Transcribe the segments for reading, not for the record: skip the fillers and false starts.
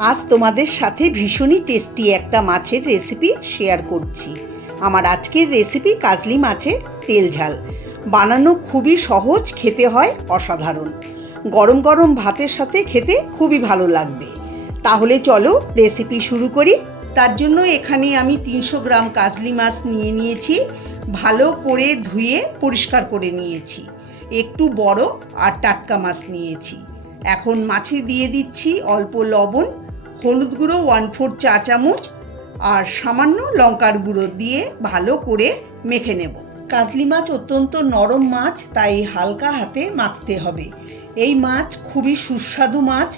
আজ তোমাদের সাথে ভীষণই টেস্টি একটা মাছের রেসিপি শেয়ার করছি। আমার আজকের রেসিপি কাজলি মাছের তেল ঝাল। বানানো খুবই সহজ, খেতে হয় অসাধারণ। গরম গরম ভাতের সাথে খেতে খুবই ভালো লাগবে। তাহলে চলো রেসিপি শুরু করি। তার জন্য এখানে আমি 300 গ্রাম কাজলি মাছ নিয়ে নিয়েছি। ভালো করে ধুয়ে পরিষ্কার করে নিয়েছি। একটু বড় আর টাটকা মাছ নিয়েছি। এখন মাছে দিয়ে দিচ্ছি অল্প লবণ, হলুদ গুঁড়ো 1/4 চা চামচ আর সামান্য লঙ্কার গুঁড়ো দিয়ে ভালো করে মেখে নেব। কাজলি মাছ অত্যন্ত নরম মাছ, তাই হালকা হাতে মাখতে হবে। এই মাছ খুবই সুস্বাদু মাছ।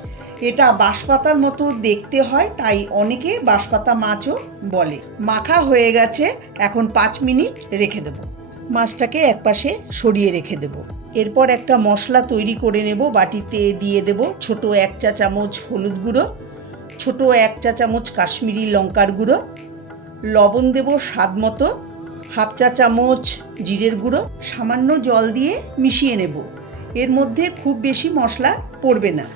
এটা বাঁশপাতার মতো দেখতে হয়, তাই অনেকে বাঁশপাতা মাছও বলে। মাখা হয়ে গেছে, এখন 5 মিনিট রেখে দেব। মাছটাকে একপাশে সরিয়ে রেখে দেব। এরপর একটা মশলা তৈরি করে নেব। বাটিতে দিয়ে দেব ছোট 1 চা চামচ হলুদ গুঁড়ো, ছোট 1 চা চামচ কাশ্মীরি লঙ্কার গুঁড়ো, লবণ দেব স্বাদ মতো, 1/2 চা চামচ জিরের গুঁড়ো, সামান্য জল দিয়ে মিশিয়ে নেব। এর মধ্যে খুব বেশি মশলা পড়বে না।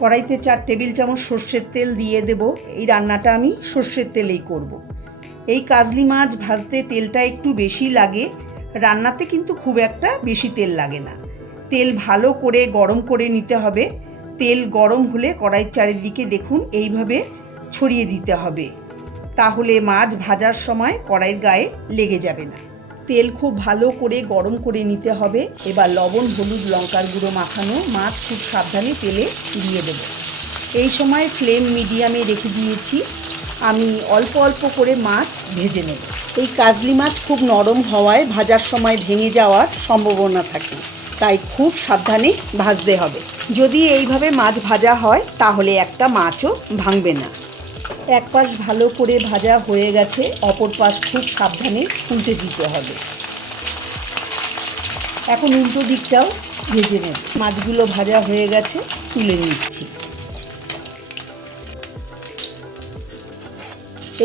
কড়াইতে 4 টেবিল চামচ সর্ষের তেল দিয়ে দেব। এই রান্নাটা আমি সর্ষের তেলেই করব। এই কাজলি মাছ ভাজতে তেলটা একটু বেশি লাগে, রান্নাতে কিন্তু খুব একটা বেশি তেল লাগে না। তেল ভালো করে গরম করে নিতে হবে। তেল গরম হলে কড়াইয়ের চারিদিকে দেখুন এইভাবে ছড়িয়ে দিতে হবে, তাহলে মাছ ভাজার সময় কড়াইয়ের গায়ে লেগে যাবে না। তেল খুব ভালো করে গরম করে নিতে হবে। এবার লবণ, হলুদ, লঙ্কার গুঁড়ো মাখানো মাছ খুব সাবধানে তেলে দিয়ে দেব। এই সময় ফ্লেম মিডিয়ামে রেখে দিয়েছি। আমি অল্প অল্প করে মাছ ভেজে নেব। এই কাজলি মাছ খুব নরম হওয়ায় ভাজার সময় ভেঙে যাওয়ার সম্ভাবনা থাকে, তাই খুব সাবধানে ভাজতে হবে। যদি এইভাবে মাছ ভাজা হয় তাহলে একটা মাছও ভাঙবে না। এক পাশ ভালো করে ভাজা হয়ে গেছে, অপর পাশ খুব সাবধানে উল্টে দিতে হবে। এখন উল্টো দিকটাও ভেজে নেব। মাছগুলো ভাজা হয়ে গেছে, তুলে নিচ্ছি।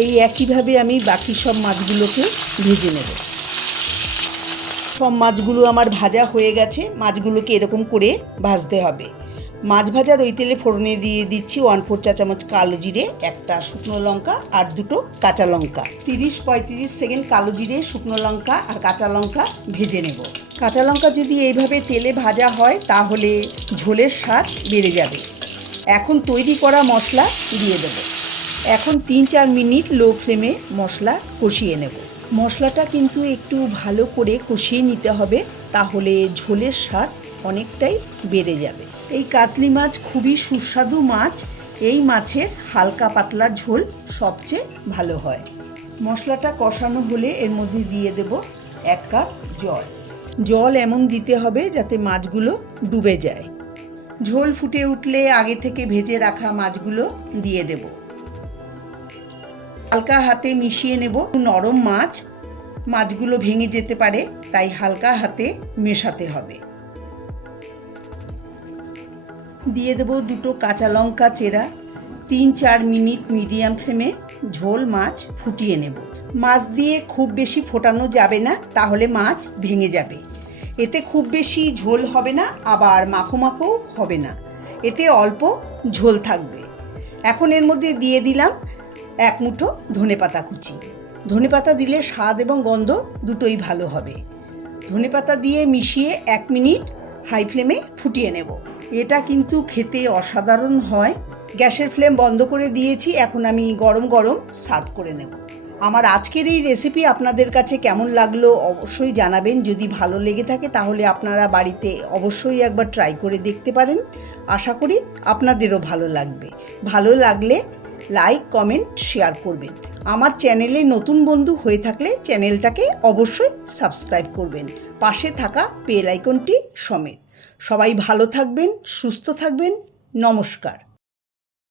এই একইভাবে আমি বাকি সব মাছগুলোকে ভেজে নেব। সব মাছগুলো আমার ভাজা হয়ে গেছে। মাছগুলোকে এরকম করে ভাজতে হবে। মাছ ভাজার ওই তেলে ফোড়নে দিয়ে দিচ্ছি 1/4 চা চামচ কালো জিরে, একটা শুকনো লঙ্কা আর 2টো কাঁচা লঙ্কা। 30-35 সেকেন্ড কালো জিরে, শুকনো লঙ্কা আর কাঁচা লঙ্কা ভেজে নেব। কাঁচা লঙ্কা যদি এইভাবে তেলে ভাজা হয় তাহলে ঝোলের স্বাদ বেড়ে যাবে। এখন তৈরি করা মশলা দিয়ে দেব। এখন 3-4 মিনিট লো ফ্লেমে মশলা কষিয়ে নেব। মশলাটা কিন্তু একটু ভালো করে কষিয়ে নিতে হবে, তাহলে ঝোলের স্বাদ অনেকটাই বেড়ে যাবে। এই কাজলি মাছ খুবই সুস্বাদু মাছ। এই মাছের হালকা পাতলা ঝোল সবচেয়ে ভালো হয়। মশলাটা কষানো হলে এর মধ্যে দিয়ে দেব 1 কাপ জল। জল এমন দিতে হবে যাতে মাছগুলো ডুবে যায়। ঝোল ফুটে উঠলে আগে থেকে ভেজে রাখা মাছগুলো দিয়ে দেব। হালকা হাতে মিশিয়ে নেব। নরম মাছ, মাছগুলো ভেঙে যেতে পারে, তাই হালকা হাতে মেশাতে হবে। দিয়ে দেব 2টো কাঁচা লঙ্কা চেরা। 3-4 মিনিট মিডিয়াম ফ্লেমে ঝোল মাছ ফুটিয়ে নেব। মাছ দিয়ে খুব বেশি ফোটানো যাবে না, তাহলে মাছ ভেঙে যাবে। এতে খুব বেশি ঝোল হবে না, আবার মাখো মাখোও হবে না। এতে অল্প ঝোল থাকবে। এখন এর মধ্যে দিয়ে দিলাম 1 মুঠো ধনেপাতা কুচি। ধনেপাতা দিলে স্বাদ এবং গন্ধ দুটোই ভালো হবে। ধনেপাতা দিয়ে মিশিয়ে 1 মিনিট হাই ফ্লেমে ফুটিয়ে নেব। এটা কিন্তু খেতে অসাধারণ হয়। গ্যাসের ফ্লেম বন্ধ করে দিয়েছি। এখন আমি গরম গরম সার্ভ করে নেব। আমার আজকের এই রেসিপি আপনাদের কাছে কেমন লাগলো অবশ্যই জানাবেন। যদি ভালো লেগে থাকে তাহলে আপনারা বাড়িতে অবশ্যই একবার ট্রাই করে দেখতে পারেন। আশা করি আপনাদেরও ভালো লাগবে। ভালো লাগলে লাইক, কমেন্ট, শেয়ার করবেন। আমার চ্যানেলে নতুন বন্ধু হয়ে থাকলে চ্যানেলটাকে অবশ্যই সাবস্ক্রাইব করবেন, পাশে থাকা বেল আইকনটি সমেত। সবাই ভালো থাকবেন, সুস্থ থাকবেন। নমস্কার।